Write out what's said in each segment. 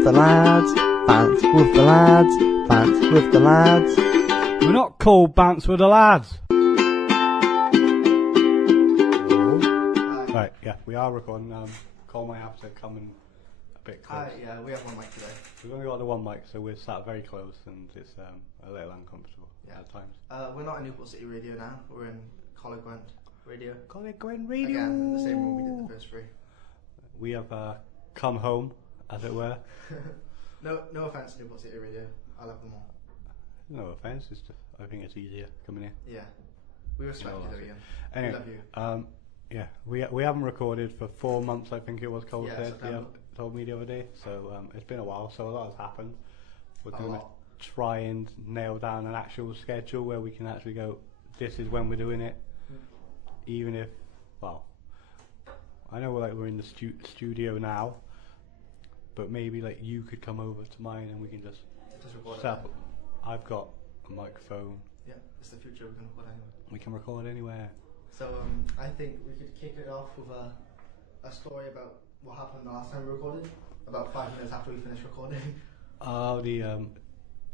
with the lads, Bants with the lads, Bants with the lads. We're not called Bants with the lads. Right, yeah, we are recording. Cole might have to come in a bit close. Yeah, we have one mic today. We've only got the one mic, so we're sat very close, and it's a little uncomfortable at times. We're not in Newport City Radio now. We're in Colleague Gwent Radio. Colleague Gwent Radio. Again, in the same room we did the first three. We have come home, as it were. No offense to Newport City Radio. I love them all. No offence, it's just, I think it's easier coming here. Yeah, we respect you though, Ian. Anyway, We love you. Yeah, we haven't recorded for 4 months. I think it was Cole said. September. Told me the other day. So it's been a while. So a lot has happened. We're going to lot. try and nail down an actual schedule where we can actually go. This is when we're doing it. Even if, well, I know we're in the studio now, but maybe like you could come over to mine and we can just record set up. I've got a microphone. Yeah, it's the future. We can record anywhere. We can record anywhere. So I think we could kick it off with a story about what happened the last time we recorded. About 5 minutes after we finished recording. Oh, the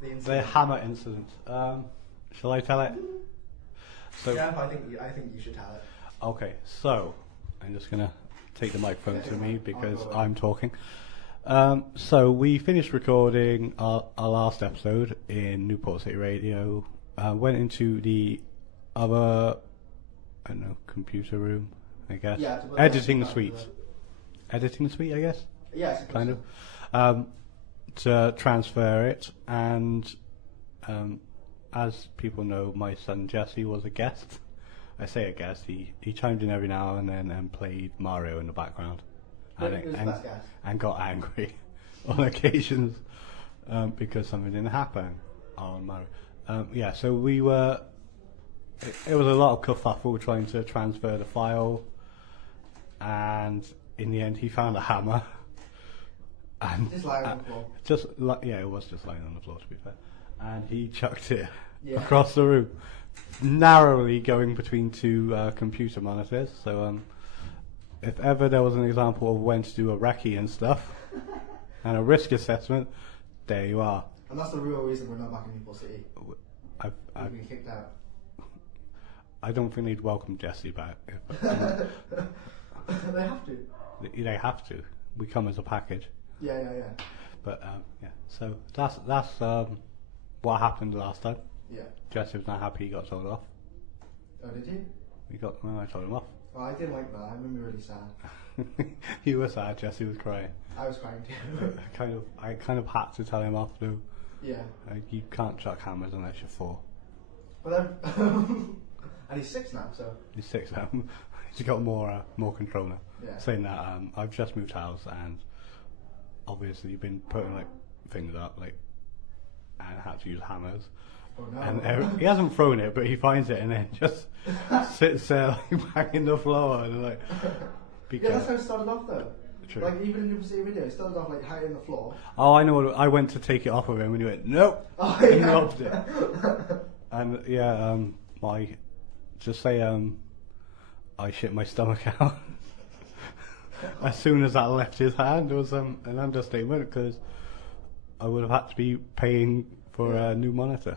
incident. hammer incident. Shall I tell it? So yeah, I think you should tell it. Okay, so I'm just gonna take the microphone to me because I'll go I'm talking. So we finished recording our last episode in Newport City Radio. Went into the other, I don't know, computer room, I guess. Yeah, editing suite. Editing suite, I guess. Yes, kind of. To transfer it, and as people know, my son Jesse was a guest. I say a guest. He chimed in every now and then and played Mario in the background, and got angry on occasions because something didn't happen on Mario. Yeah, so we were. It was a lot of kerfuffle trying to transfer the file, and in the end, he found a hammer. And just lying on the floor. It was just lying on the floor, to be fair. And he chucked it across the room, narrowly going between two computer monitors. So if ever there was an example of when to do a recce and stuff, and a risk assessment, there you are. And that's the real reason we're not back in Newport City. I've been kicked out. I don't think they'd welcome Jesse back. They have to. They have to. We come as a package. Yeah. But yeah, so that's what happened last time. Yeah. Jesse was not happy he got told off. Oh, did you? I told him off. Well, I didn't like that. I made me really sad. You were sad. Jesse was crying. I was crying too. I kind of had to tell him off though. Yeah. You can't chuck hammers unless you're 4. But then, and he's 6 now, so. He's 6 now. He's got more control now. Yeah. Saying that, I've just moved house and obviously been putting like things up and had to use hammers. Oh no. And he hasn't thrown it, but he finds it and then just sits there like banging the floor and like. Yeah, that's how it started off though. True. Like even in the video, it started off like hitting the floor. Oh, I know. I went to take it off of him and he went nope. Oh, and he dropped it. And yeah, I shit my stomach out. As soon as that left his hand, it was an understatement because I would have had to be paying for a new monitor.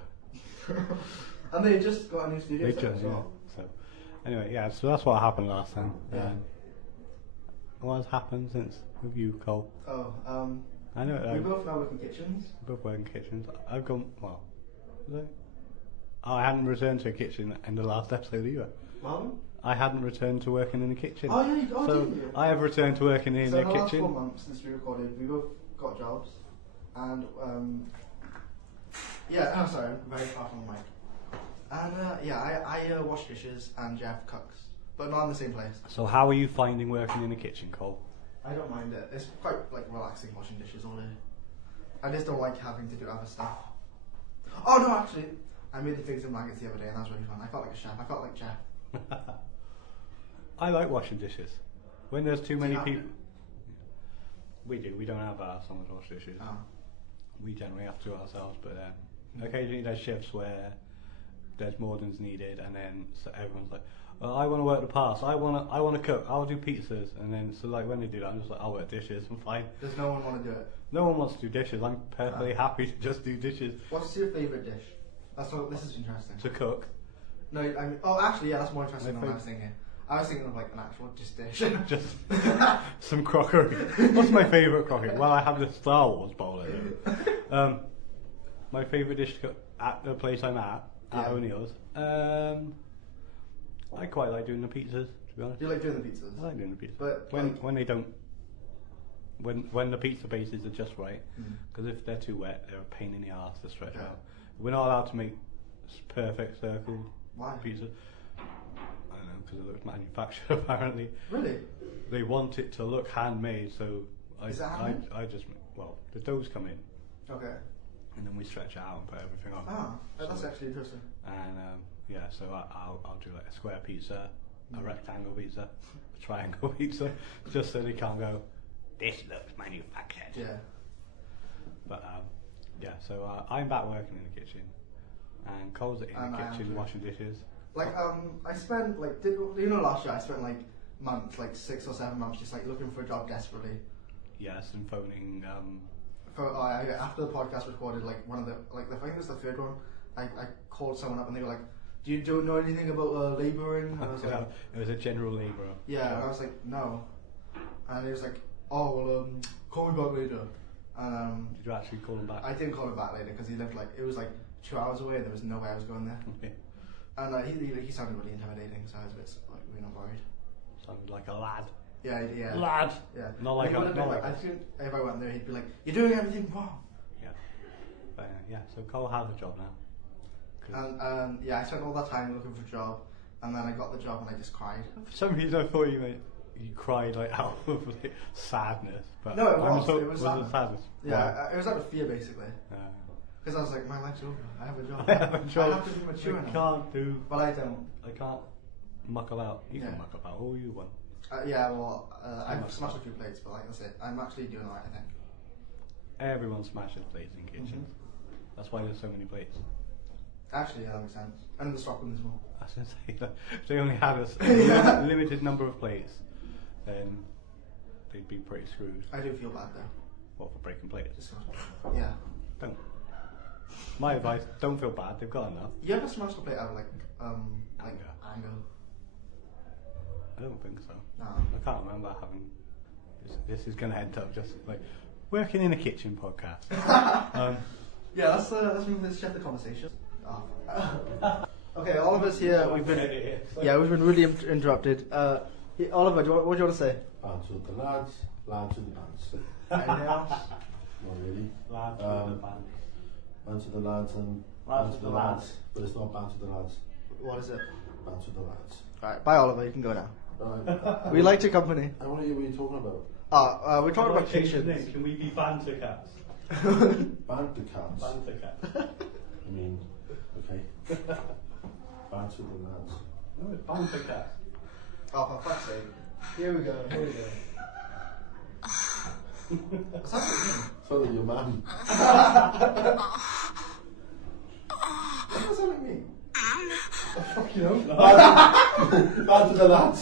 And they just got a new studio set as well. So anyway, yeah, so that's what happened last time. Yeah. What has happened since with you, Cole? Oh, I know. we both now work in kitchens. Both work in kitchens. I've gone. Well, was I hadn't returned to a kitchen in the last episode either. Pardon? I hadn't returned to working in the kitchen. Oh, yeah, so didn't you? I have returned to working in the the last kitchen. 4 months since we recorded, we both got jobs, and I'm sorry, I'm very far from the mic. And I wash dishes and Jeff cooks, but not in the same place. So how are you finding working in the kitchen, Cole? I don't mind it. It's quite like relaxing washing dishes all day. I just don't like having to do other stuff. Oh no, actually, I made the figs and blankets the other day, and that was really fun. I felt like a chef. I felt like Jeff. I like washing dishes. When there's too many you have people. to? We do. We don't have someone to wash dishes. Oh. We generally have to ourselves, but occasionally there's shifts where there's more than's needed, and then so everyone's like, I want to work the parts. I want to cook. I'll do pizzas, and then so like when they do that, I'm just like, I'll work dishes. I'm fine. Does no one want to do it? No one wants to do dishes. I'm perfectly happy to just do dishes. What's your favourite dish? This is interesting. To cook. No, I mean, actually, yeah, that's more interesting My than what I was thinking. I was thinking of like an actual dish. Just some crockery. What's my favourite crockery? Well, I have the Star Wars bowl here. My favourite dish to cook at the place I'm at O'Neill's. I quite like doing the pizzas, to be honest. You like doing the pizzas? I like doing the pizzas. But when they don't, when the pizza bases are just right, because if they're too wet, they're a pain in the arse to stretch out. We're not allowed to make perfect circle pizza. I don't know, because it looks manufactured apparently. Really? They want it to look handmade, so I just the doughs come in. Okay. And then we stretch it out and put everything on. That's actually interesting. And so I'll do like a square pizza, a rectangle pizza, a triangle pizza, just so they can't go, this looks manufactured. Yeah. But so I'm back working in the kitchen, and Cole's in the kitchen washing dishes. Like I spent like last year I spent like months, like 6 or 7 months, just like looking for a job desperately. Yes, and phoning. After the podcast recorded, like one of the I think it was the third one. I called someone up and they were like, "Do you know anything about labouring?" And I was like, "It was a general labourer." Yeah, and I was like, "No," and he was like, "Oh well, call me back later." And did you actually call him back? I didn't call him back later because he lived it was like 2 hours away. And there was no way I was going there. Okay. And he sounded really intimidating, so I was a bit like really not worried. Sounded like a lad. Yeah. Lad. Yeah. Not like I think if I went there, he'd be like, "You're doing everything wrong." Yeah. But, so Cole has a job now. And I spent all that time looking for a job, and then I got the job and I just cried. For some reason, I thought you cried like out of like, sadness. But no, it was sadness. Yeah, it was out of fear basically. Because I was like, my life's over. I have a job. I have to be mature I now. can't do. But I don't. I can't muck about. You can muck about all you want. I've smashed a few plates, but like I said, I'm actually doing alright, I think. Everyone smashes plates in kitchens. That's why there's so many plates. Actually, yeah, that makes sense. And the stock room as well. I was going to say that if they only had a limited number of plates, then they'd be pretty screwed. I do feel bad though. What, for breaking plates? Yeah. Don't. My advice, don't feel bad, they've got enough. You ever smashed a plate out of anger? I don't think so. No. I can't remember having. This is going to end up just like working in a kitchen podcast. Let's move this. Shift the conversation. Okay, Oliver's here. We've been really interrupted. Oliver, what do you want to say? Bants with the lads, lads with the bants. Anything else? Not really. Lads with the bants. Bants with the lads and Lads with the lads. But it's not bants with the lads. What is it? Bants with the lads. Alright, bye Oliver, you can go now. Right. We liked your company. I want to hear what you're talking about. We're talking about kitchens. Can we be banter cats? Banter cats. Banter cats. I mean, okay. Bants with the lads. No, it's banter cats. Oh, for fuck's sake. Here we go. What's that mean? Sound like your man. What does that mean? I fucking hope not. Bants with the lads.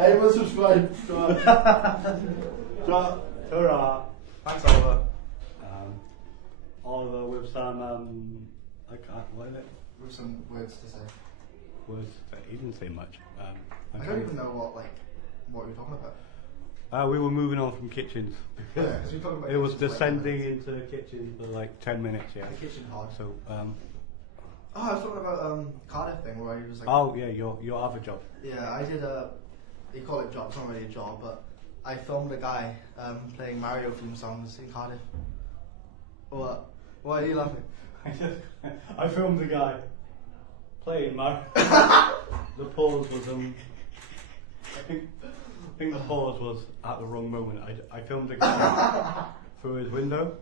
Everyone subscribe. Ta-ra. Thanks, Oliver. Oliver with some, what is it? With some words to say. He didn't say much. I don't even know what you're talking about. We were moving on from kitchens. Yeah, 'cause you're talking about it was kitchens descending into kitchens for like 10 minutes, yeah. The kitchen hard. So, I was talking about Cardiff thing where he was like. Oh yeah, your other job. Yeah, I did you call it job, it's not really a job, but I filmed a guy playing Mario theme songs in Cardiff. What? Why are you laughing? I filmed a guy playing Mario. The pause was I think the pause was at the wrong moment. I filmed a guy through his window.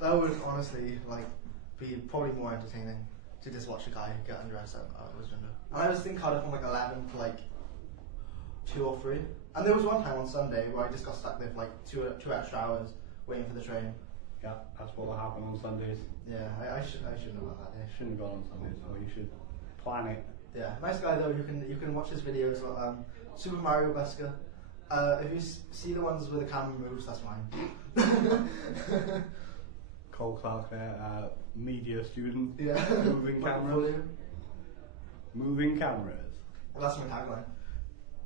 That would honestly be probably more entertaining to just watch a guy get undressed out his window. And I was in Cardiff from 11 to 2 or 3. And there was one time on Sunday where I just got stuck there for 2 extra hours waiting for the train. Yeah, that's what will happen on Sundays. Yeah, I should know about that. Yeah. Shouldn't have gone on Sundays, or you should plan it. Yeah, nice guy though. You can watch his videos. Super Mario Busker. If you see the ones where the camera moves, that's mine. Cole Clark there, media student. Yeah. Moving cameras. Portfolio. Moving cameras. Well, that's my tagline.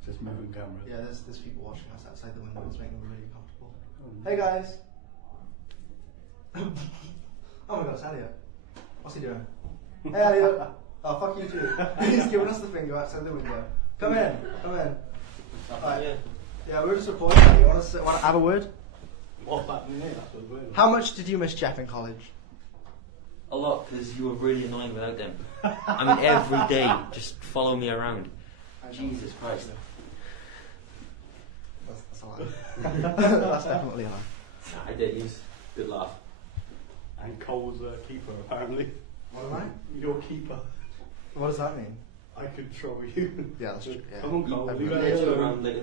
Just moving cameras. Yeah, there's people watching us outside the window. It's making me really comfortable. Hey guys. Oh my God, it's Elliot. What's he doing? Hey Elliot. Oh, fuck you too. He's giving us the finger outside the window. Come in. Alright. Yeah, we're just recording now. You want to have a word? What's happening here? That's what's weird. How much did you miss Jeff in college? A lot, because you were really annoying without them. I mean, every day, just follow me around. Jesus Christ. That's a lie. That's definitely a lie. Nah, I did use good laugh. And Cole's a keeper, apparently. What am I? Your keeper. What does that mean? I control you. Yeah, that's true. Yeah. Come on, Cole. I've You been- gotta You go. around like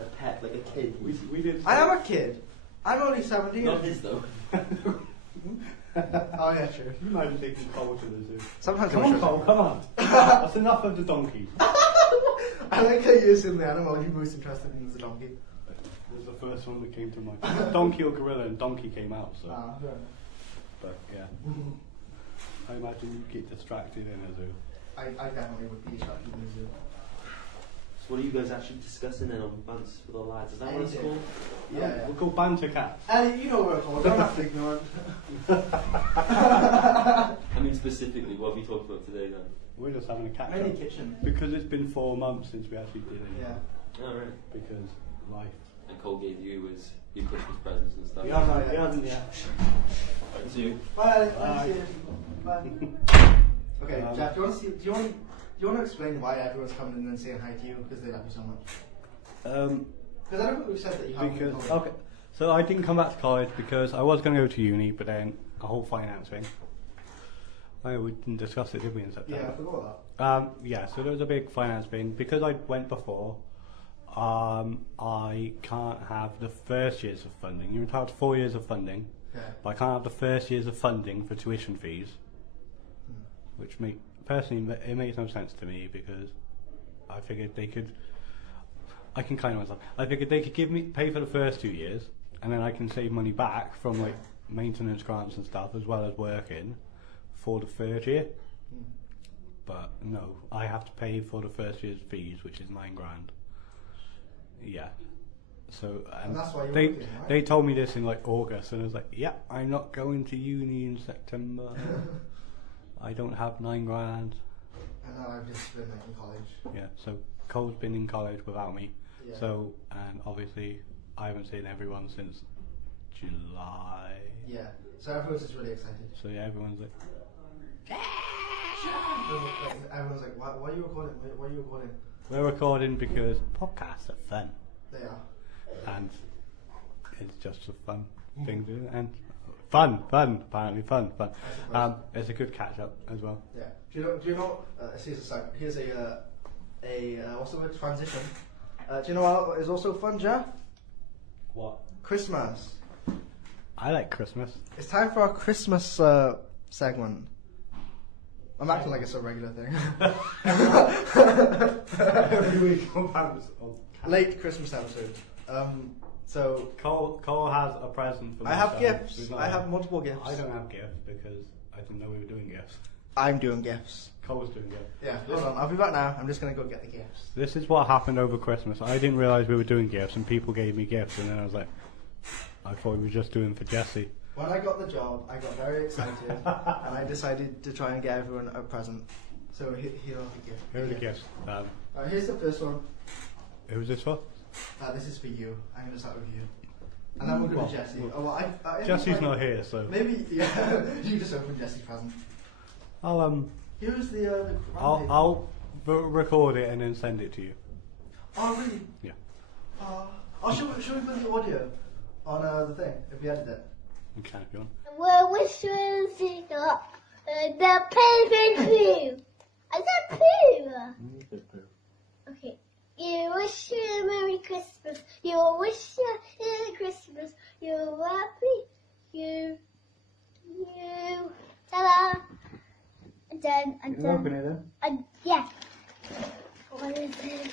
a pet, like a kid. We did. I am a kid. I'm only 17. Not his though. Oh yeah, true. You might have taken Cole to the zoo. Sometimes Come I on, wish I Cole, did. come on. That's enough of the donkeys. I like how you assume the animal you're most interested in is a donkey. It was the first one that came to mind. Donkey or gorilla, and donkey came out, so. Fair enough. But yeah. I imagine you get distracted in a zoo. I definitely would be distracted in the zoo. So what are you guys actually discussing then on Bants with the lads? Is that what it's Anything. called? Yeah. We'll call banter cats. Ellie, you know what we're called. Don't have to ignore it. I mean specifically, what have you talked about today then? We're just having a catch Mini up. kitchen. Because it's been 4 months since we actually did it. Yeah. Oh, right. Because life. And Cole gave you his your Christmas presents and stuff. Yeah, no, He hasn't yet. Right, so you. Bye. Bye. Bye. Okay, Um, Jeff. Do you want to explain why everyone's coming in and saying hi to you because they love you so much? Because I don't think we've said that you have. Because okay, so I didn't come back to college because I was going to go to uni, but then a whole finance thing. Oh, we didn't discuss it, did we, in September? Yeah, I forgot that. Yeah, so there was a big finance thing. Because I went before, I can't have the first years of funding. You're entitled to 4 years of funding, Okay. but I can't have the first years of funding for tuition fees, which personally, it makes no sense to me because I figured they could, I can kind of myself, I figured they could pay for the first 2 years, and then I can save money back from like maintenance grants and stuff, as well as working for the third year. But no, I have to pay for the first year's fees, which is $9,000. Yeah. So And that's why you're they working, right? they told me this in like August, and I was like, yeah, I'm not going to uni in September. I don't have $9,000. And now I've just been like in college. Yeah. So Cole's been in college without me. Yeah. So, and obviously I haven't seen everyone since July. Yeah. So everyone's just really excited. So yeah, everyone's like, Everyone's like, why are you recording? Why are you recording? we're recording because podcasts are fun, They are. and it's just a fun thing to do, and apparently fun. It's a good catch up as well. Yeah. Do you know? Here's a what's the word? Transition. Do you know what is also fun, Jeff? What? Christmas. I like Christmas. It's time for our Christmas segment. I'm acting like it's a regular thing. Every week on Bants. Late Christmas episode. So Cole has a present for me. I have gifts. I have multiple gifts. I don't have gifts because I didn't know we were doing gifts. I'm doing gifts. Cole's doing gifts. Yeah, hold on. I'll be back now. I'm just gonna go get the gifts. This is what happened over Christmas. I didn't realise we were doing gifts, and people gave me gifts, and then I was like, I thought we were just doing for Jesse. When I got the job, I got very excited, and I decided to try and get everyone a present. So here are the gifts. Here are the gifts. Here's the first one. Who's this for? This is for you. I'm gonna start with you, and then we'll go to Jesse. well, Oh, well, I Jesse's not here, so Maybe yeah. You just open Jesse's present. I'll Here's the. I'll record it and then send it to you. Oh really? Yeah. Should we put the audio on the thing if we edit it? Okay, if you want. Well, which was it? The paper cream. I said poo. Okay. You wish you a Merry Christmas. You wish you a Christmas. You're happy. you. Ta-da! And then, You can open it then. yeah. What is this?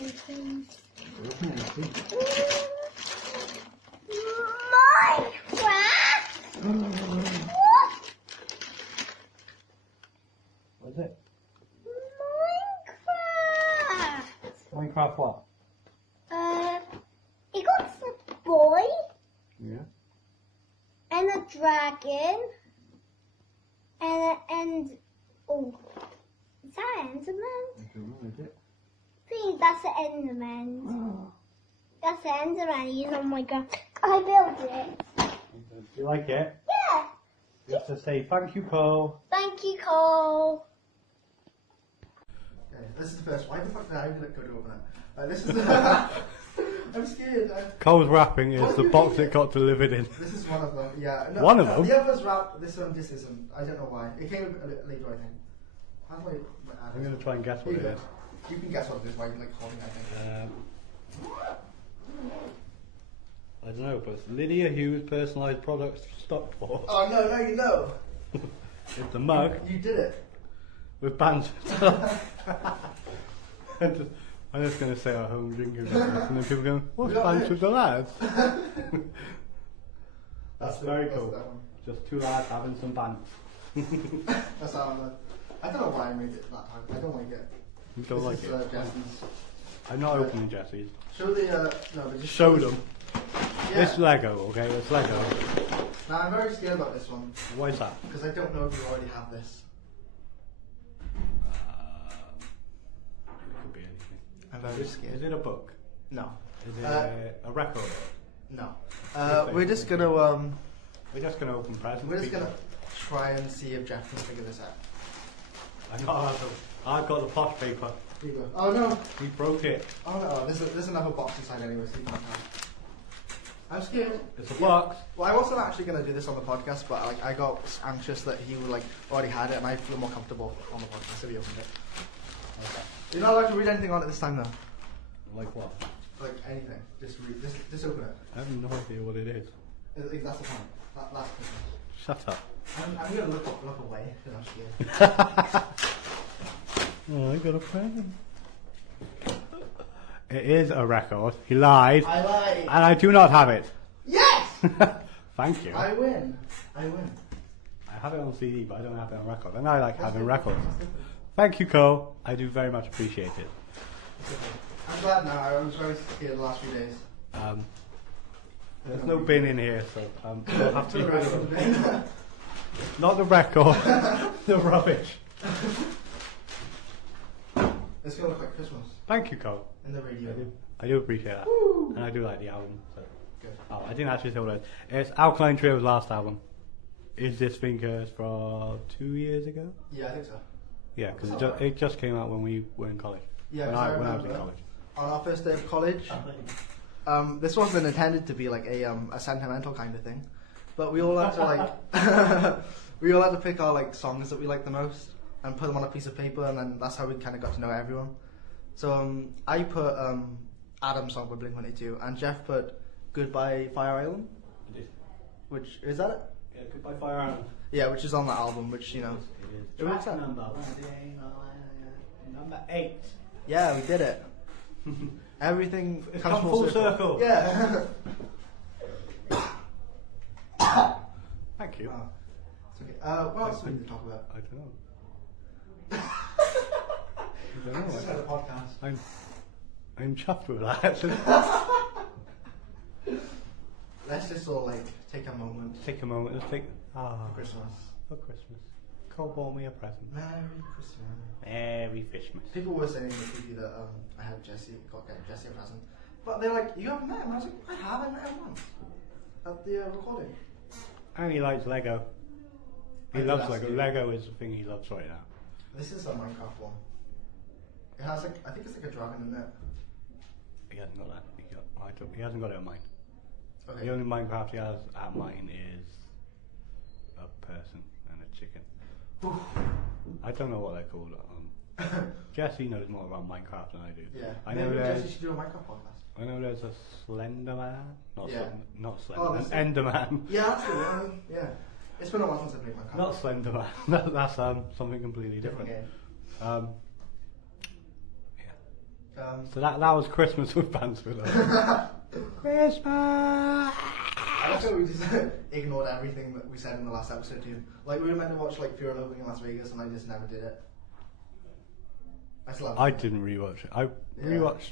Open. Minecraft! What is it? Minecraft! Minecraft what? It got a boy Yeah. and a dragon and oh, is that an Enderman? I don't know, is it? Please, that's an Enderman. That's an Enderman. He's on my ground. I built it. Do you like it? Yeah. You have to say thank you, Cole. Thank you, Cole. Okay, this is the first. Why the fuck did I even go to open it? This is the. I'm scared. Cole's wrapping is the box it got delivered in. This is one of them. Yeah. No, One of them? The others wrapped. This one just isn't. I don't know why. It came a bit later, I think. How do I? I'm going to try and guess what Here it you is. go. You can guess what it is. Why you like holding? I think. I don't know, but it's Lydia Hughes Personalised Products Stockport. Oh no, you know. It's a mug You did it. with Bants. I'm just going to say our home drinking business, and then people go, what's Yeah, Bants yeah. with the lads? That's very that's cool. that one. Just two lads having some Bants. That's how I'm. I don't know why I made it that time. I don't like it. You don't like This it? is, Jesse's. I'm not opening Jesse's. Show the. No, but just Show them. Yeah. It's Lego, okay? It's Lego. Now I'm very scared about this one Why is that? because I don't know if you already have this. It could be anything. I'm very scared. Is it a book? No. Is it Uh, a record? No. Okay. We're just gonna We're just going to open presents. we're just gonna try and see if Jeff can figure this out. I've got the posh paper. Here you go. Oh no. He broke it. Oh no. There's another box inside anyway, so you can't have. I'm scared. It's a box. Well, I wasn't actually gonna do this on the podcast, but like I got anxious that he would like already had it, and I feel more comfortable on the podcast if he opened it. Okay. You're not allowed to read anything on it this time though. Like what? Like anything. Just read. Just open it. I have no idea what it is. That's the point. Last Christmas. Shut up. I'm gonna look away because I'm scared. Oh, I got a present. It is a record. He lied. I lied. And I do not have it. Yes. Thank you. I win. I have it on CD, but I don't have it on record. And I like having records. Thank you, Cole. I do very much appreciate it. I'm glad now. I was very scared the last few days. There's no bin in here, so you'll have to The rest of the day. not the record, the rubbish. It's gonna look like Christmas Thank you, Cole. in the radio. I do appreciate that. Woo. And I do like the album. So. Good. Oh, I didn't actually say what it is. It's Alkaline Trio's last album. Is this Thinkers from 2 years ago? Yeah, I think so. Yeah, because That's alright. it just came out when we were in college. Yeah, when 'cause I was in remember college. On our first day of college, this wasn't intended to be like a sentimental kind of thing, but we all had to like we all had to pick our like songs that we liked the most and put them on a piece of paper, and then that's how we kind of got to know everyone. So I put Adam's song by Blink-182, and Jeff put Goodbye Fire Island, I did. which is that it? Yeah, Goodbye Fire Island. Yeah, which is on that album, which you know. It It is. works Track out. number 8. Yeah, we did it. Everything It's comes come full circle. Yeah. Thank you. Oh, it's okay. What else do we need to talk about? I don't know. I don't This is know. a podcast. I'm chuffed with that. Let's just all like take a moment Take a moment. Let's take. for Christmas. For Christmas. Cole bought me a present. Merry Christmas. Merry Christmas. People were saying in the preview that I had get Jesse a present, but they're like, you haven't met him. I was like, I have. I met him once at the recording. And he likes Lego. He I did loves ask Lego. you. Lego is the thing he loves right now. This is a Minecraft one. It has like, I think it's like a dragon in it. He hasn't got that. He hasn't got it on mine. Okay. The only Minecraft he has at mine is a person and a chicken. I don't know what they're called. Jesse knows more about Minecraft than I do. Yeah. I Maybe know Jesse should do a Minecraft podcast. I know there's a Slender Man. Yeah. Not Slender Oh, Man. there's Enderman. Yeah, that's the one. Yeah. It's been a while since I played my card. Not Slender Man. That's something completely different. game. So that was Christmas with Bants with us. Christmas! I like how we just ignored everything that we said in the last episode too. Like we were meant to watch like Fear and Loathing in Las Vegas, and I just never did it. I still haven't. I didn't rewatch it. I rewatched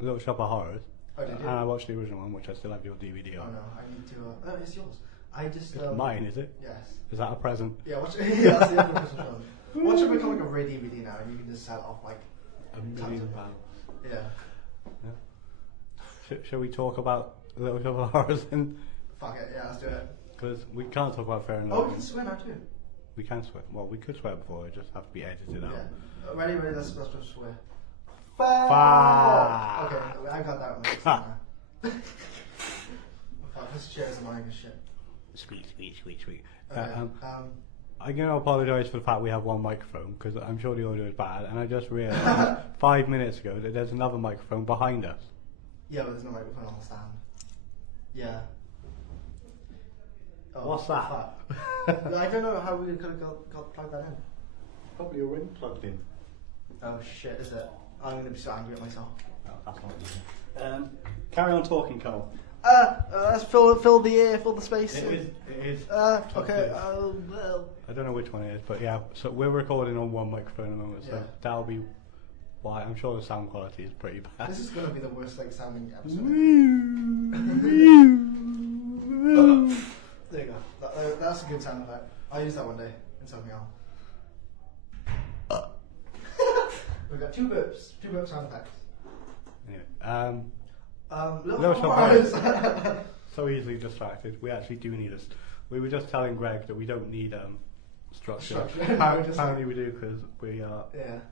Little Shop of Horrors. Oh, did you? And I watched the original one, which I still have your DVD Oh on. no, I need to. Oh, it's yours. I just. It's mine, is it? Yes. Is that a present? Yeah, watch it. Yeah, that's the other Christmas film. Watch it become like a red DVD now, and you can just sell it off like. £1 million. Yeah. Shall we talk about Little Shop of Horrors then? Fuck it. Yeah, let's do it. Because we can't talk about Fair and Oh, we Loathing. can swear now too. We can swear. Well, we could swear before. It just have to be edited out. Yeah. Ready? Let's swear. Fuck. Okay, I got that one. Now. Fuck, this chair is annoying as shit. Squeak. Okay. I'm going to apologise for the fact we have one microphone because I'm sure the audio is bad, and I just realised 5 minutes ago that there's another microphone behind us. Yeah, but there's no microphone on the stand. Yeah. Oh, What's that? Fuck. I don't know how we could have got plugged that in. Probably a ring plugged in. Oh shit, is it? I'm going to be so angry at myself. Oh, that's not easy. Carry on talking, Cole. Let's fill the air, fill the space. It is. Okay. I don't know which one it is, but yeah. So we're recording on one microphone at the moment, so Yeah. that'll be why. I'm sure the sound quality is pretty bad. This is going to be the worst like sounding episode. There you go. That's a good sound effect. I'll use that one day in something else. We've got two burps sound effects. Anyway, Little Shop Horrors. so easily distracted. We actually do need us. We were just telling Greg that we don't need structure. Apparently we do because we are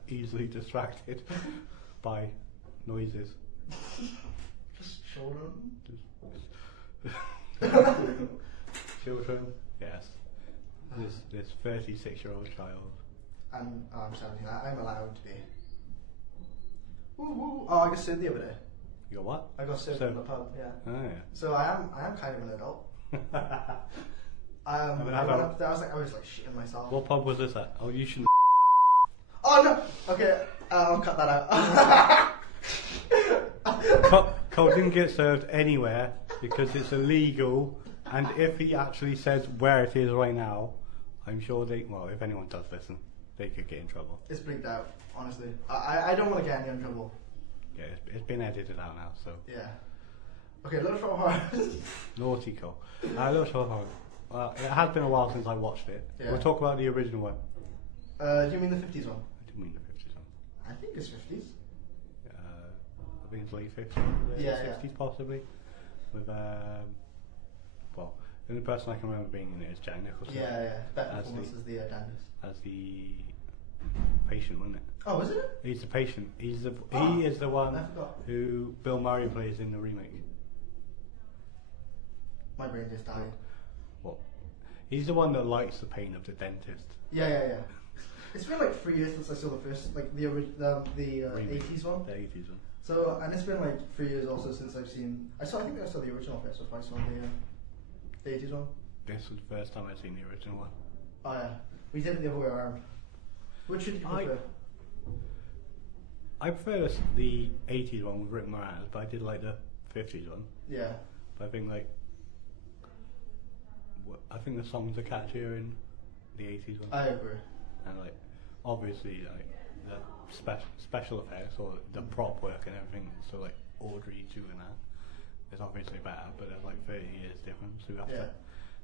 easily distracted by noises. Just children. Children, yes. This 36-year-old child. I'm 17. I'm allowed to be. Ooh. Oh, I got served the other day. You got what? I got served in the pub. Yeah. Oh yeah. So I am kind of an adult. I went up there. I was like shitting myself. What pub was this at? Oh, you shouldn't. Oh no. Okay, I'll cut that out. Cole didn't get served anywhere because it's illegal, and if he actually says where it is right now, I'm sure if anyone does listen, they could get in trouble. It's bleeped out, honestly. I don't want to get anyone in trouble. Yeah, it's been edited out now, so. Yeah. Okay, Little Shop of Horrors. Naughty Cole. Little Shop of Horrors. It has been a while since I watched it. Yeah. We'll talk about the original one. Do you mean the 50s one? I didn't mean the 50s one. I think it's 50s. I think it's late 50s, Yeah, 60s possibly. With, the only person I can remember being in it is Jack Nicholson. Yeah. Better As performance as the dentist. As the patient, wasn't it? Oh, is it? He's the patient. He is the one I forgot. who Bill Murray plays in the remake. My brain just died. What? He's the one that likes the pain of the dentist. Yeah. It's been like 3 years since I saw the first, like the Remake. 80s one. The 80s one. So, and it's been like 3 years also since I've seen. I think I saw the original first before I saw the 80s one. This was the first time I'd seen the original one. Oh yeah, we did it the other way around. Which should you prefer? I prefer the 80s one with Rick Moranis, but I did like the 50s one. Yeah. But I think the songs are catchier in the 80s one. I agree. And obviously the special effects or the prop work and everything, so Audrey doing that is obviously better, but there's 30 years difference, so we have to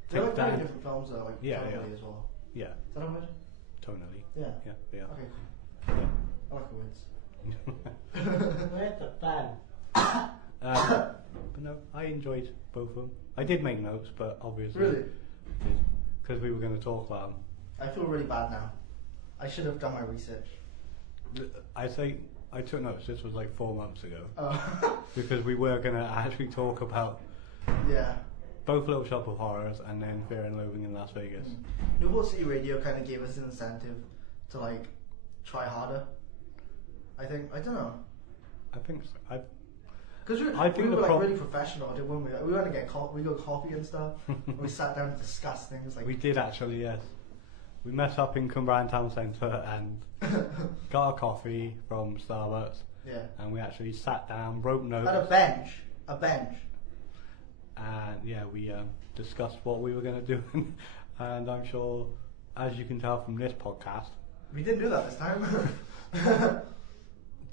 They're take very that. different films though, tonally as well. Yeah, Is that a word? tonally. Yeah. Yeah, they are. Okay, Yeah. I like the words. Where's the fan? But no, I enjoyed both of them. I did make notes, but obviously Really? because we were going to talk about them. I feel really bad now. I should have done my research. I say I took notes. This was 4 months ago Oh. because we were going to actually talk about Yeah. both Little Shop of Horrors and then Fear and Loathing in Las Vegas. Newport City Radio kind of gave us an incentive to try harder. I don't know. I think so. Because I think we the were like prob- really professional, didn't we? Like, we went to get we got coffee and stuff. And we sat down to discuss things like. We did actually, yes. We met up in Cumbrian Town Centre and got a coffee from Starbucks. Yeah. And we actually sat down, wrote notes. At a bench. And yeah, we discussed what we were going to do. And I'm sure, as you can tell from this podcast, We didn't do that this time.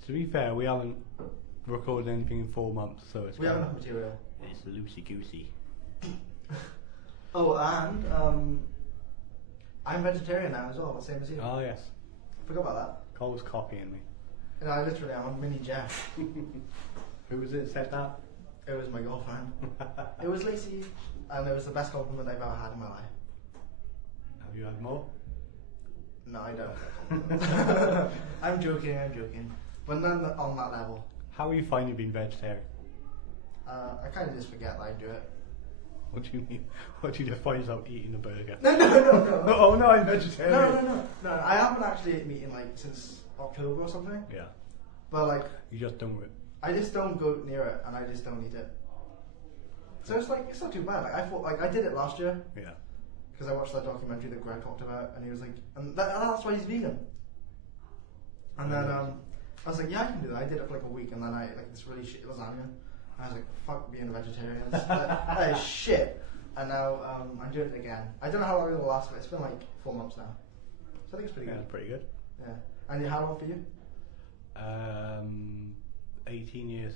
to be fair, we haven't recorded anything in 4 months, so We have enough material. It's loosey goosey. Oh, and I'm vegetarian now as well, the same as you. Oh yes, Forgot about that. Cole's copying me. You know, I literally am on mini Jeff. Who was it said that? It was my girlfriend. It was Lacey, and it was the best compliment I've ever had in my life. Have you had more? No, I don't. I'm joking. But none on that level. How are you finding being vegetarian? I kind of just forget that I do it. What do you mean? What do you just find yourself eating a burger? No. Oh no, I'm vegetarian. No, I haven't actually eaten meat in like since October or something. Yeah. But like, You just don't. I just don't go near it, and I just don't eat it. So it's like it's not too bad. Like I thought, like I did it last year Yeah. because I watched that documentary that Greg talked about, and he was like, and that's why he's vegan. And then I was like, yeah, I can do that. I did it for like a week, and then I ate like this really shit lasagna. I was like, fuck being a vegetarian. That is shit. And now I'm doing it again. I don't know how long it will last, but it's been like 4 months now. So I think it's pretty Yeah, good. it's pretty good. Yeah. And how long for you? 18 years.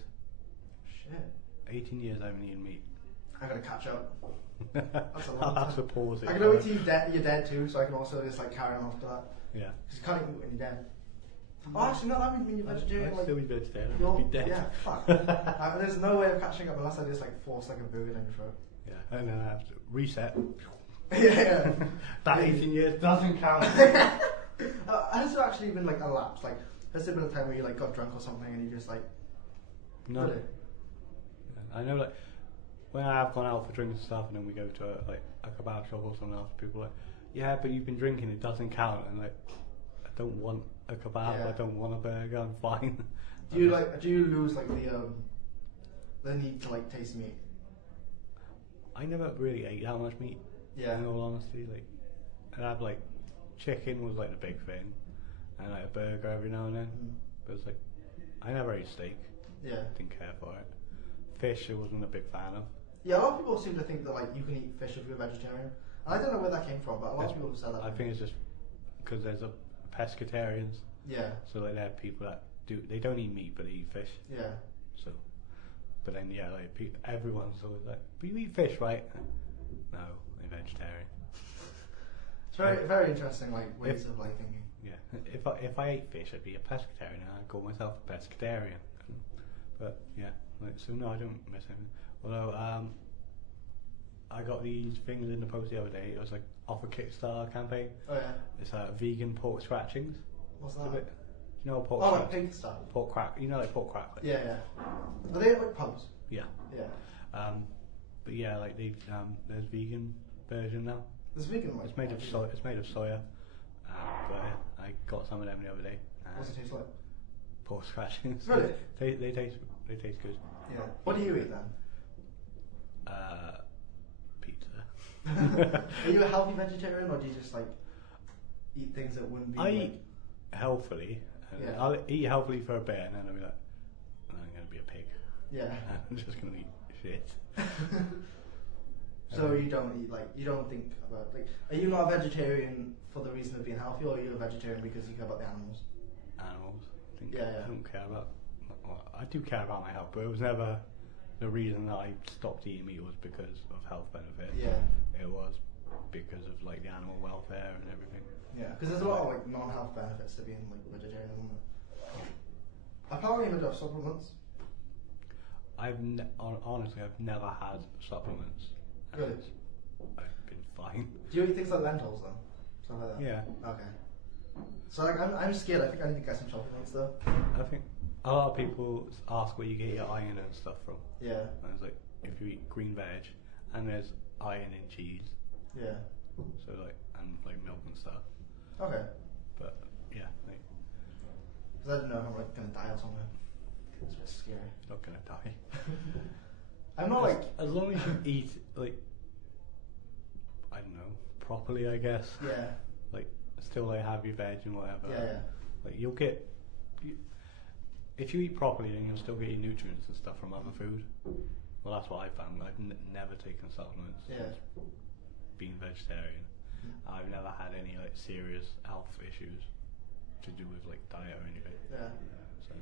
Shit. 18 years I haven't eaten meat. I gotta catch up. That's a long I'll have to time. pause it. I can wait till you're dead too, so I can also just like carry on after that. Yeah. Because you can't eat meat when you're dead. Oh, actually, no, that would mean you're vegetarian. I'd Like, still be vegetarian. you're, I'd be dead. Yeah, fuck. There's no way of catching up unless I just like force like a burger down your throat. Yeah. And then I have to reset. Yeah. That 18 years doesn't count. Has there actually been like a lapse? Like, has there been a time where you like got drunk or something and you just like? No. Really? I know, like, when I have gone out for drinks and stuff, and then we go to a kebab shop or something else, people are like, yeah, but you've been drinking, it doesn't count. And like, I don't want a kebab, Yeah. I don't want a burger, I'm fine. Do you lose like the need to like taste meat? I never really ate that much meat. Yeah. In all honesty, like, I'd have like chicken was like the big thing, and like a burger every now and then. But it's like, I never ate steak. Yeah. Didn't care for it. Fish, I wasn't a big fan of. Yeah, a lot of people seem to think that like you can eat fish if you're vegetarian. And I don't know where that came from, but a lot of people have said that. I think it's just because there's a pescatarians, Yeah. so like there are people that they don't eat meat but they eat fish. Yeah. So, but then yeah, like everyone's always like, but you eat fish, right? No, I'm vegetarian. It's very interesting like ways of like thinking. Yeah, if I ate fish, I'd be a pescatarian, and I'd call myself a pescatarian. But yeah, like, so no, I don't miss anything. Although I got these things in the post the other day. It was like off a Kickstarter campaign. Oh yeah. It's vegan pork scratchings. What's It's a that? bit, you know what pork Oh, scratch- like pig stuff. pork crack. You know, like pork crack. Like, Yeah. Are they at like pubs? Yeah. Yeah. But yeah, like there's vegan version now. There's vegan ones. It's made of soy. It's made of soya. But I got some of them the other day. What's it taste like? Pork scratchings. Really? They taste good. Yeah. What do you eat then? Pizza. Are you a healthy vegetarian, or do you just like eat things that wouldn't be? I like, eat healthily. Yeah. I'll eat healthily for a bit, and then I'll be like, I'm gonna be a pig. Yeah. I'm just gonna eat shit. So you don't eat you don't think about are you not a vegetarian for the reason of being healthy, or are you a vegetarian because you care about the animals? Animals. Yeah. I don't care about. Well, I do care about my health, but it was never the reason that I stopped eating meat was because of health benefits. Yeah. It was because of like the animal welfare and everything. Yeah, because there's a lot of like non-health benefits to being like vegetarian, isn't there? Apparently, you have supplements. Honestly, I've never had supplements. and Really? I've been fine. Do you eat things like lentils then? Stuff like that. Yeah. Okay. So like, I'm scared. I think I need to get some supplements though. I think a lot of people ask where you get your iron and stuff from. Yeah. And it's like, if you eat green veg, and there's iron in cheese, Yeah. so like, and like milk and stuff. Okay. But yeah, Because I don't know if I'm like gonna die or something. It's a bit scary. you're not gonna die. I'm not like. As long as you eat, like, I don't know, properly, I guess. Yeah. Like, still, like, have your veg and whatever. Yeah. Like, you'll get. If you eat properly, then you'll still get your nutrients and stuff from other food. Well, that's what I found. I've never taken supplements since being vegetarian. I've never had any, like, serious health issues to do with, like, diet or anything. Yeah. So.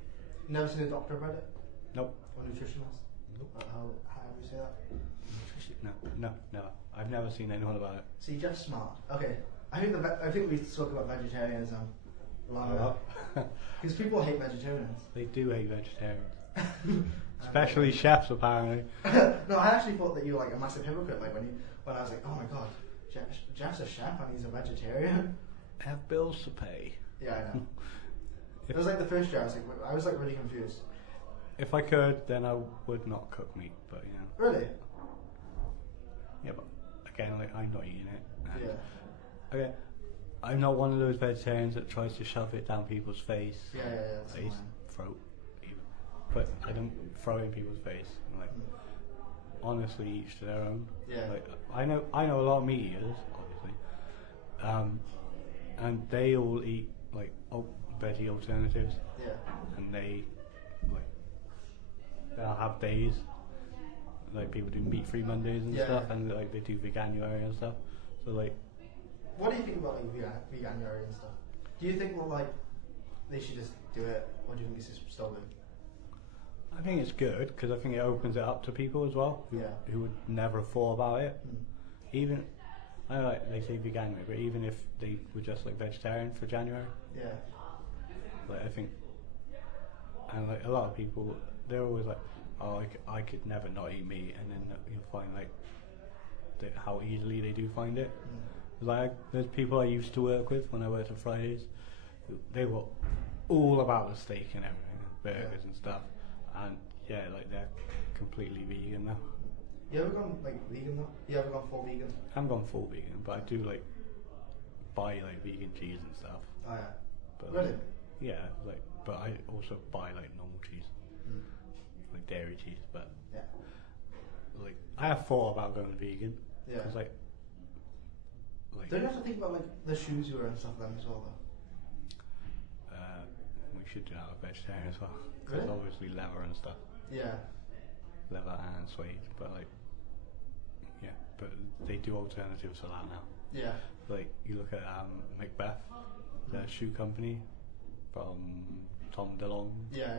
Never seen a doctor about it? Nope. Or nutritionist? Nope. How do you say that? No, never. I've never seen anyone about it. See, Jeff's smart. Okay. I think we spoke about vegetarianism long enough. Because people hate vegetarians. They do hate vegetarians. Especially chefs, apparently. No, I actually thought that you were like a massive hypocrite. Like when I was like, oh my god, Jeff's a chef and he's a vegetarian. I have bills to pay. Yeah, I know. It was like the first year. I was like really confused. If I could, then I would not cook meat. But you know. Really? Yeah, but again, like I'm not eating it. And Yeah. Okay. I'm not one of those vegetarians that tries to shove it down people's face. Yeah. That's Face, fine. throat, even. But I don't throw it in people's face. Like, honestly, each to their own. Yeah. Like, I know a lot of meat eaters, obviously, and they all eat like veggie alternatives, Yeah. and they'll have days. Like people do meat-free Mondays and Yeah. stuff, and like they do veganuary and stuff. So like. What do you think about like veganuary and stuff? Do you think that like they should just do it, or do you think it's just stolen? I think it's good because I think it opens it up to people as well who would never have thought about it. Even I know like they say veganuary, but even if they were just like vegetarian for January, Yeah. like I think, and like a lot of people, they're always like, oh, I could never not eat meat, and then you'll find like how easily they do find it. Like there's people I used to work with when I worked at Fridays, they were all about the steak and everything, burgers and stuff, and like they're completely vegan now. You ever gone like vegan though? You ever gone full vegan? I haven't gone full vegan, but I do like buy like vegan cheese and stuff. Oh yeah. But Really? Yeah, like but I also buy like normal cheese, like dairy cheese. But Yeah. like I have thought about going vegan. Yeah. Cause like don't you have to think about like the shoes you wear and stuff then as well though? we should do that with vegetarian as well. Cause Really? obviously leather and stuff, Yeah. leather and suede. But like but they do alternatives for that now. Yeah. Like you look at Macbeth, the shoe company from Tom DeLonge. Yeah.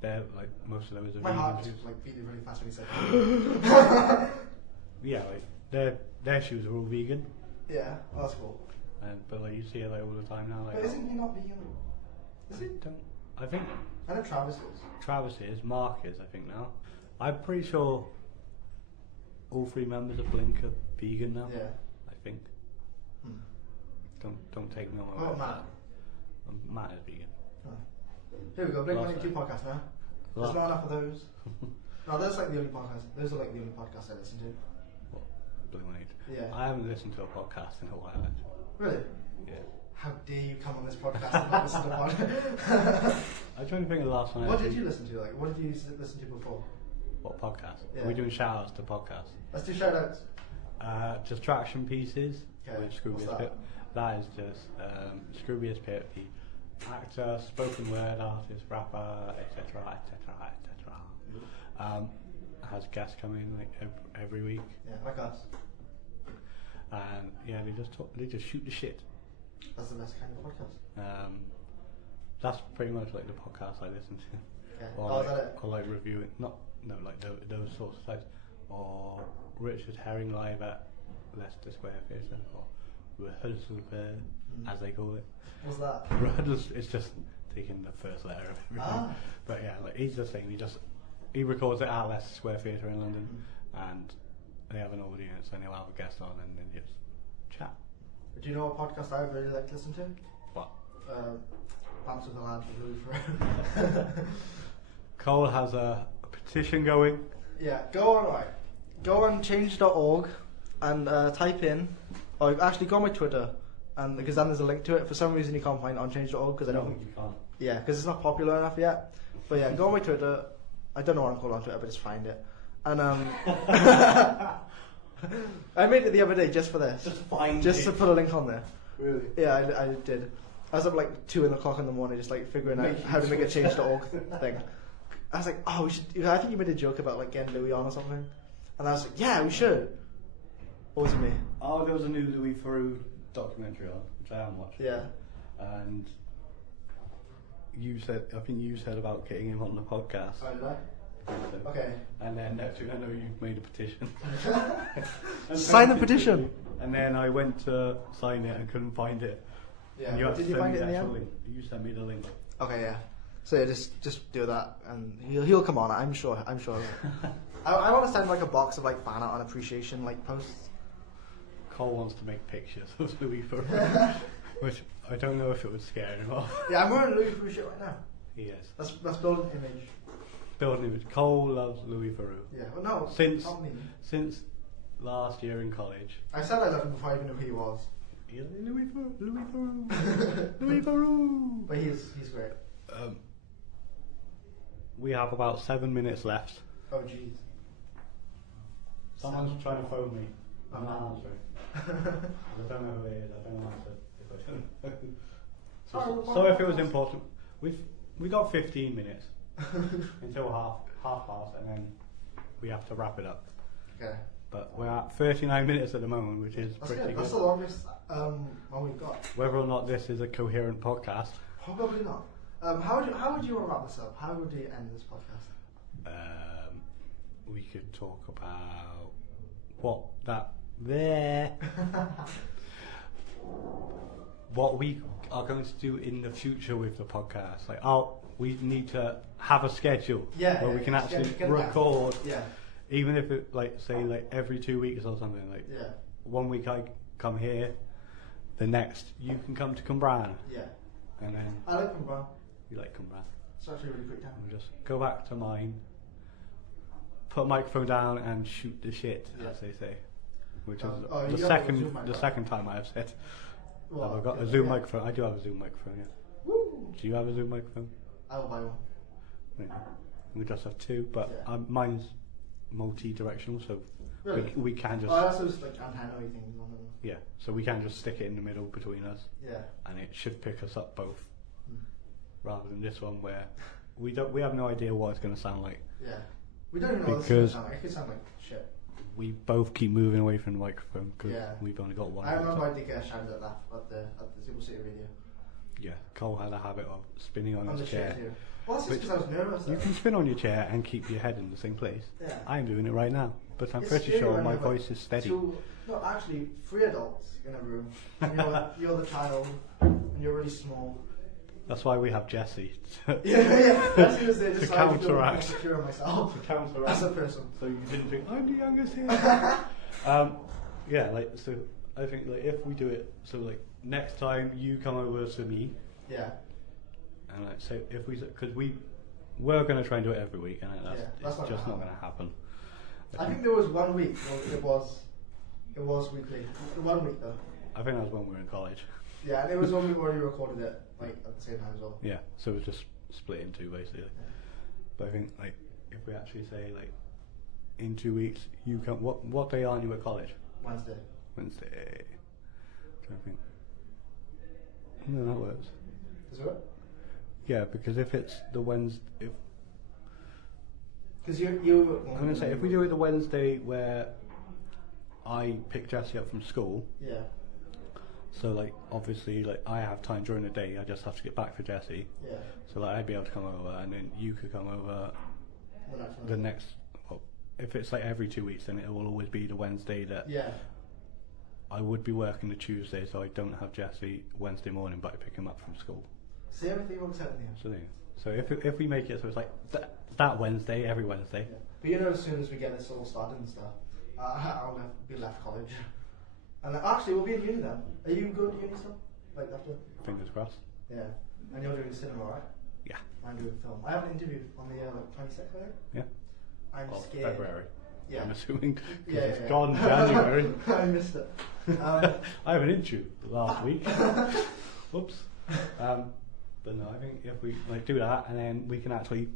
They're like most of those are My vegan heart shoes. just like beating really fast when he said Yeah, like their shoes are all vegan, Yeah, oh, that's cool. but like you see it like all the time now. Like But isn't he not vegan? Is he? I think I know Travis is. Travis is, Mark is, I think now. I'm pretty sure all three members of Blink are vegan now. Yeah. I think. Hmm. Don't take no more. What about Matt? Matt is vegan. Oh. Here we go, Blink Last 182 night. podcast now. There's not enough of those. No, those like the only podcasts. Those are like the only podcasts I listen to. What? Blink 182. Yeah. I haven't listened to a podcast in a while actually. Really? Yeah. How dare you come on this podcast and not listen to podcast? I'm trying to think of the last one. What did you listen to? Like, what did you listen to before? What podcast? Yeah. Are we doing shout outs to podcasts? Let's do shout outs. Distraction Pieces Okay, with Scroobius what's that? Pip. That is just Scroobius Pip, the actor, spoken word artist, rapper, etc., has guests come in like every week, Yeah, like us. and they just shoot the shit. That's the best kind of podcast. That's pretty much like the podcast I listen to. Okay. Or, Oh, like, is that it? or like reviewing, like those sorts of types, or Richard Herring live at Leicester Square Theatre, or rehearsal fair, as they call it. What's that? Rehearsal, it's just taking the first letter of everything. Ah. But yeah, like he's just saying, he records it at Leicester Square Theatre in London, and they have an audience, and he'll have a guest on, and then just chat. Do you know what podcast I would really like to listen to? What? Bants with the Lads with Louis Cole has a petition going. Yeah, go on change.org and type in, or actually go on my Twitter, and because then there's a link to it. For some reason you can't find it on change.org because I don't. You can't. Yeah, because it's not popular enough yet. But yeah, go on my Twitter, I don't know what I'm called on Twitter, but just find it. And I made it the other day just for this. Just to put a link on there. Really? Yeah, I did. I was up like 2 o'clock in the morning, just like figuring out how to make a change.org thing. I was like, oh, we should. I think you made a joke about like getting Louis on or something, and I was like, yeah, we should. What was it, me? Oh, there was a new Louis Theroux documentary on, which I haven't watched. Yeah. And I think you said about getting him on the podcast. Oh, did I? So. Okay. And then next week, I know you've made a petition. Sign the petition. And then I went to sign it and couldn't find it. Yeah. And you had Did to you send find me it in the the actual end? link. You sent me the link. Okay, yeah. So yeah, just do that, and he'll come on. I'm sure. I want to send like a box of like fan art and appreciation like posts. Cole wants to make pictures of Louis Theroux, which I don't know if it would scare him off. Yeah, I'm wearing a Louis Theroux shirt right now. He is. Let's build an image. Building image. Cole loves Louis Theroux. Yeah. Well, no. Since not me. since last year in college. I said I loved him before I even knew who he was. Louis Theroux, Louis Theroux, Louis Theroux. But he's great. We have about 7 minutes left. Oh jeez. Someone's trying to phone me. I'm Oh. not answering. I don't know who it is. I don't answer if I don't. So if it was important, we got 15 minutes until half past, and then we have to wrap it up. Okay. But we're at 39 minutes at the moment, which is That's pretty good. good. That's the longest one we've got. Whether or not this is a coherent podcast, Probably not. How would you wrap this up? How would you end this podcast? we could talk about what we are going to do in the future with the podcast. Like, we need to have a schedule where we can actually record. Yeah. Even if it, like, say, like every 2 weeks or something. Like, 1 week I come here, the next you can come to Cwmbran. Yeah. And then I like Cwmbran. you like Cwmbran. It's actually a really quick town. We'll just go back to mine, put a microphone down, and shoot the shit, as they say. Which is you the have a Zoom mic, second time I have said. Well, I've got a Zoom microphone. I do have a Zoom microphone. Yeah. Woo! Do you have a Zoom microphone? I will buy one. Yeah. We just have two, but Yeah. mine's multi-directional, so Really? we can just That's those like antenna-y things on them. yeah. So we can just stick it in the middle between us, Yeah. and it should pick us up both, Mm. rather than this one where we have no idea what it's going to sound like. Yeah. We don't even know what this Because- is going to sound like. It could sound like shit. We both keep moving away from the microphone because Yeah. we've only got one. I remember headset. I did get shouted at that at the Super City Radio. Yeah, Cole had a habit of spinning on On the his chair chair. too. Well, that's just Which- because I was nervous. You though. can spin on your chair and keep your head in the same place. Yeah. I'm doing it right now, but I'm It's pretty scary sure when my you have, like, voice is steady. No, actually, 3 adults in a room. And you're the child, and you're really small. That's why we have Jesse. Yeah. That's because they To decided to counteract. secure myself counteract. as a person. So you didn't think I'm the youngest here. Yeah, like so. I think like if we do it, so like next time you come over to me, Yeah. and like so if because we're going to try and do it every week, and that's that's not just gonna not going to happen. I think there was 1 week where it was weekly. 1 week though. I think that was when we were in college. Yeah, and it was 1 week where you recorded it like at the same time as well. Yeah, so it was just split in two basically. But I think like if we actually say like in 2 weeks you come, what day aren't you at college? Wednesday. Wednesday. I think. No, that works. Does it work? Yeah, because if it's the Wednesday, Because you. I'm gonna say if we do it the Wednesday where I pick Jesse up from school, Yeah. so like obviously like I have time during the day, I just have to get back for Jesse. Yeah. So like I'd be able to come over, and then you could come over the next. Well, if it's like every 2 weeks, then it will always be the Wednesday that Yeah. I would be working the Tuesday, so I don't have Jesse Wednesday morning, but I pick him up from school. See, everything works out in the end. So there. So if we make it so it's like that Wednesday, every Wednesday. Yeah. But you know, as soon as we get this all started and stuff, I'll be left college. And actually, we'll be in uni then. Are you going to uni still? Like after? Fingers crossed. Yeah. And you're doing cinema, right? Yeah. I'm doing film. I have an interview on the 26th, I think. Yeah. I'm Of scared. February. Yeah. I'm assuming 'cause Yeah, it's yeah. gone January. I missed it. I have an interview last week. Whoops. But no, I think if we like do that, and then we can actually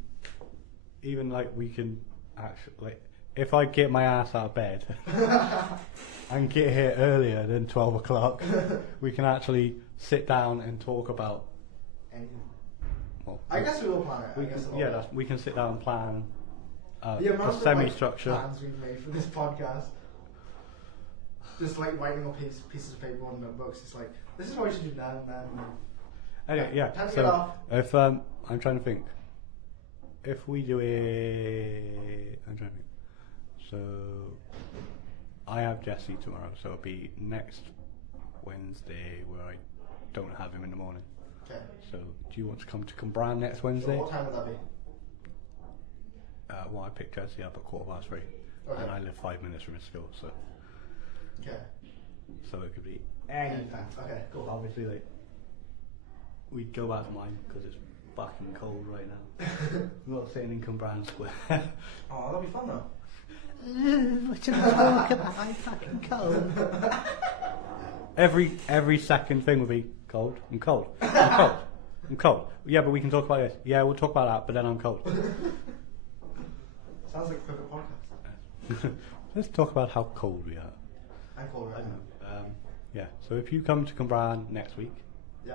even like we can actually, like, if I get my ass out of bed and get here earlier than 12 o'clock, we can actually sit down and talk about. Anything. Well, I guess we will plan it. we can, we can sit down and plan the a amount of semi-structure. plans we've made for this podcast. Just like writing on pieces of paper on notebooks. It's like, this is what we should do now and then. Anyway, yeah. Time to get So off. if I'm trying to think, if we do it, I'm trying to think. So I have Jesse tomorrow, so it'll be next Wednesday where I don't have him in the morning. Okay. So do you want to come to Cambran next So Wednesday? what time would that be? Well, I picked Jesse up at 3:15, Okay. and I live 5 minutes from his school, so Okay. it could be Anytime. Okay, cool. obviously like we'd go back to mine because it's fucking cold right now. I'm not sitting in Cambran Square. Oh, that'll be fun though. What you talk about? I'm fucking cold. Every second thing would be cold. I'm cold. I'm cold. I'm cold. Yeah, but we can talk about this. Yeah, we'll talk about that. But then I'm cold. Sounds like a perfect podcast. Let's talk about how cold we are. I'm cold right now. Yeah. So if you come to Cambran next week, Yeah.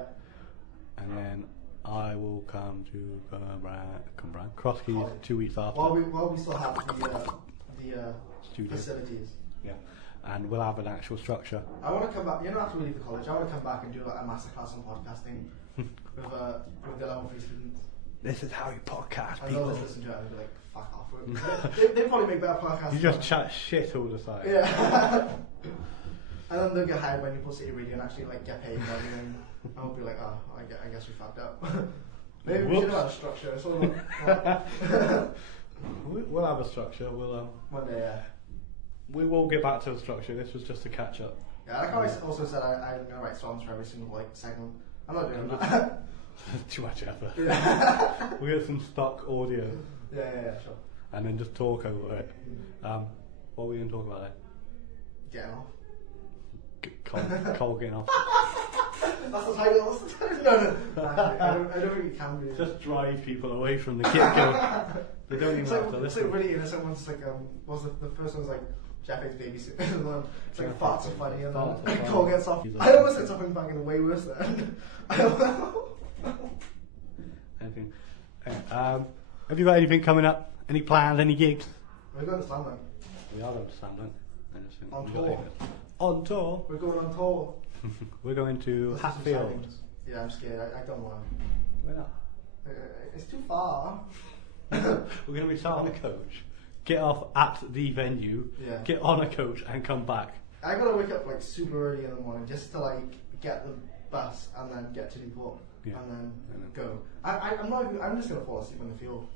and then I will come to Cambran Cross Keys Oh. 2 weeks after. While we still have the Studio. facilities. Yeah. And we'll have an actual structure. I want to come back. You don't have to leave the college. I want to come back and do like a masterclass on podcasting with the level 3 students. This is how you podcast, I know people. they'll listen to it and be like, fuck off. They probably make better podcasts. You just chat shit all the time. Yeah. And then they'll get hired by Newport City Radio and actually like get paid and everything. And I'll be like, oh, I guess we fucked up. Maybe we should have had a structure. It's all about, We'll have a structure. We'll one day, yeah. we will get back to the structure. This was just a catch up. Yeah, like I also said, I'm going to write songs for every single like segment. I'm not doing that. Too much effort. Yeah. We'll get some stock audio Yeah, sure. and then just talk over it. What are we going to talk about then? Getting off. Cole getting off. That's the title. That's the title. No. I don't think you can do it. Just drive people away from the get-go. They don't even It's have like, to it's listen. like really innocent one's like was the first one's like Jeff hates babysitter and then it's like Jeff farts are hates funny and farts are then funny. Cole gets off. He's I like- almost said something fucking way worse then. I don't know. Anything. Have you got anything coming up? Any plans? Any gigs? We're going to Slamland. We are going to Sandland. On We've got tour. anything. On tour. We're going on tour. We're going to Listen to some Hatfield. signings. Yeah, I'm scared. I don't want We're not. to. It's too far. We're going to be sat on a coach, get off at the venue, Yeah. get on a coach and come back. I gotta wake up like super early in the morning just to like get the bus and then get to Newport Yeah. and then And then- go. I'm not even, I'm just gonna fall asleep on the field.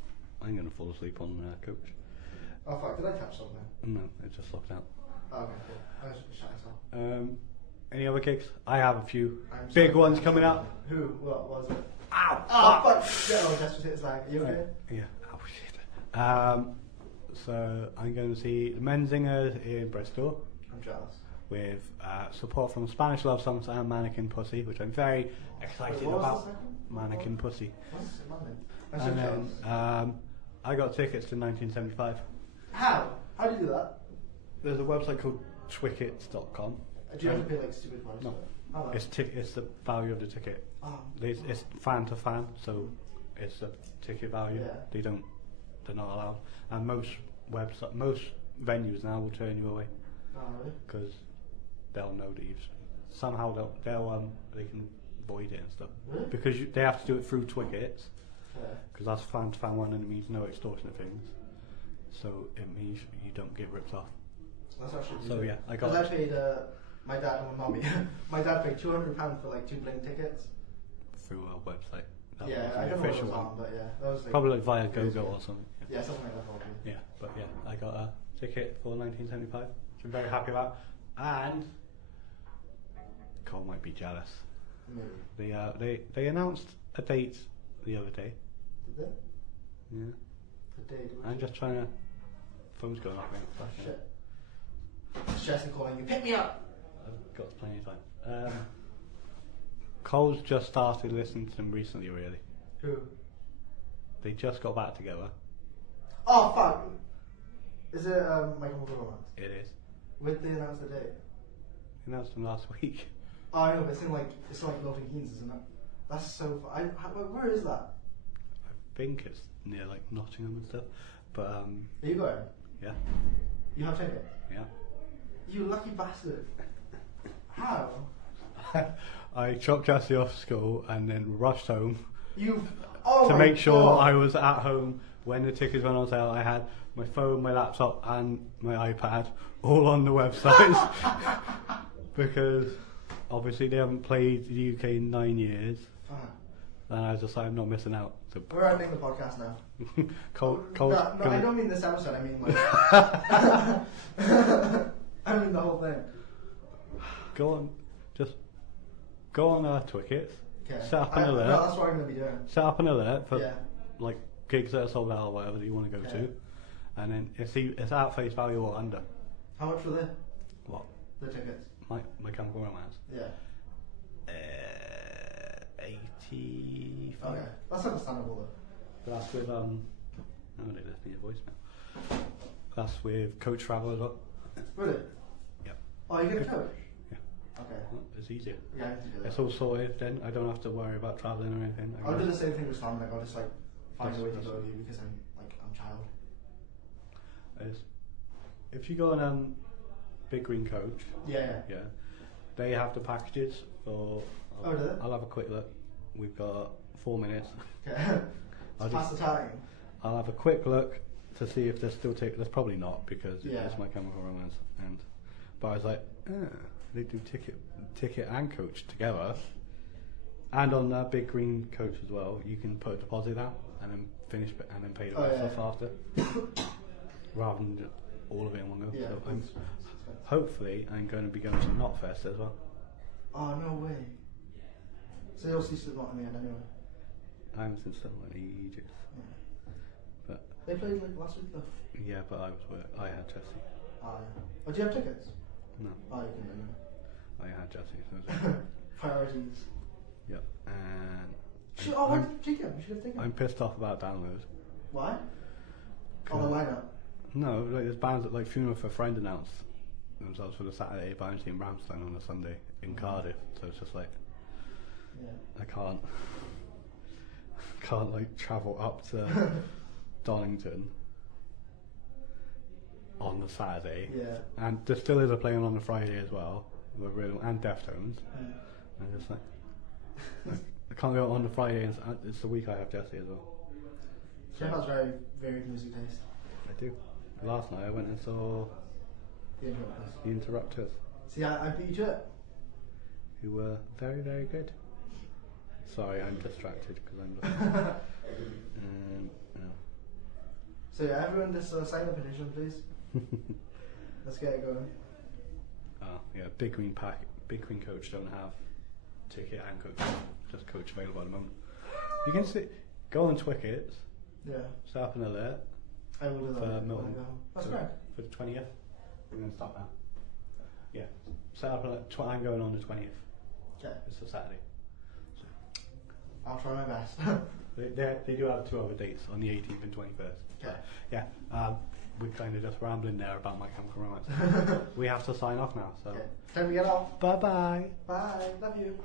I'm going to fall asleep on the coach. Oh fuck, did I catch something? No, it just locked out. Oh, okay, cool. I was shut myself. Any other gigs? I have a few I'm big sorry. ones coming up. Who? What was it? Ow! Oh fuck! Yeah, no, just hit his leg. Are you okay? Yeah. Oh shit. So I'm going to see the Menzingers in Bristol I'm jealous. with support from Spanish Love Songs and Mannequin Pussy, which I'm very excited Wait, what was about. the second? Mannequin Pussy. What's it, Monday? I'm so And jealous. then I got tickets to 1975. How? How do you do that? There's a website called twickets.com. Do you have to pay like stupid price? No. Oh, no. It's the value of the ticket. Oh. It's fan to fan, so it's the ticket value. Yeah. They're not allowed. And most venues now will turn you away Oh, really? because they'll know that you've somehow they can void it and stuff Really? because they have to do it through Twickets Yeah. because that's fan to fan one and it means no extortionate things. So it means you don't get ripped off. That's actually So good. yeah, I got 'Cause I paid my dad and my mummy. My dad paid £200 for like 2 Blink tickets. through a website. That Yeah, wasn't I the don't know what it official was one. on, but yeah, that was like Probably like via crazy. GoGo or something. Yeah, something like that probably. Yeah, but yeah, I got a ticket for 1975, which I'm very happy about. And Cole might be jealous. Maybe. They announced a date the other day. Did they? Yeah, The day. I'm just trying to. Phone's going off. Mate. Oh shit. It's Jesse calling you. Pick me up! I've got plenty of time. Cole's just started listening to them recently. Really, Who? they just got back together. Oh fuck! Is it My Chemical Romance? It is. When did they announce the date? Announced them last week. Oh, I know, but it's in like Milton Keynes, isn't it? That's so fun. Where is that? I think it's near like Nottingham and stuff. But Are you going? yeah, You have tickets? yeah. You lucky bastard. How? I dropped Jesse off school and then rushed home You. Oh to my make sure God. I was at home when the tickets went on sale. I had my phone, my laptop, and my iPad all on the website because obviously they haven't played the UK in 9 years, Fuck. and I was just like, I'm not missing out. So We're ending the podcast now. Cold, No, I don't mean this episode. I mean like. I mean the whole thing. Go on, just go on Twickets. Okay. Set up an alert. No, that's what I'm gonna be doing. Set up an alert for Yeah. like gigs that are sold out or whatever that you want to go Okay. to, and then it's at face value or under. How much were they? What? The tickets. My Chemical Romance. Yeah. 85. Okay. That's understandable though. But that's with oh they left me a voicemail. That's with Coach Travel as well. Really? Yep. Oh, you get a coach? Yeah. Okay. Well, it's easier. Yeah, I need to do that. It's all sorted then. I don't have to worry about travelling or anything. I'll do the same thing with Tom. Like I'll just like find a way to That's- go with you because I'm child. It's, if you go on Big Green Coach, Yeah. yeah, they have the packages for. Oh, do they? I'll have a quick look. We've got 4 minutes. Okay. I'll Pass the time. I'll have a quick look to see if there's still tickets. There's probably not because Yeah. it's My Chemical Romance. But I was like, they do ticket and coach together. And on that Big Green Coach as well, you can put a deposit down and then finish and then pay the rest yeah. off after, rather than just all of it in one go. Yeah. So hopefully I'm going to be going to Knotfest as well. Oh no way. So you'll see Slipknot in the end anyway. I haven't seen stuff like ages. Yeah. But They played like last week though. yeah, but I had Jesse. Oh yeah. Oh, do you have tickets? No, Oh, you can anyway. I had Jesse. So it was- Priorities. yep. And Why did you take him? You should have taken him. I'm pissed off about download. Why? Oh, the lineup. No, like there's bands that like Funeral for a Friend announced themselves for the Saturday, but I'm seeing Ramstein on the Sunday in Cardiff. So it's just like Yeah. I can't like travel up to Donington on the Saturday. Yeah. And there still is a playing on the Friday as well, and Deftones. Mm. And just like I can't go on the Friday, and it's the week I have Jesse as well. Jeff has very varied music taste. I do. Last night I went and saw The Interrupters. The Interrupters, See, I beat you to it. who were very, very good. Sorry, I'm distracted because I'm looking. No. So yeah, everyone just sign the petition, please. Let's get it going. Oh, yeah, Big Green Coach don't have ticket and coach, just coach available at the moment. You can go on Twickets, Yeah. set up an alert I will do that. for when I Milton. go home. That's for, great. for the 20th. We're going to stop now. Yeah, set up an alert. I'm going on the 20th. Okay. It's a Saturday. I'll try my best. They do have 2 other dates on the 18th and 21st. Okay. Yeah, we're kind of just rambling there about My Chemical Romance. We have to sign off now, so Okay. Time to get off. bye bye. Bye. Love you.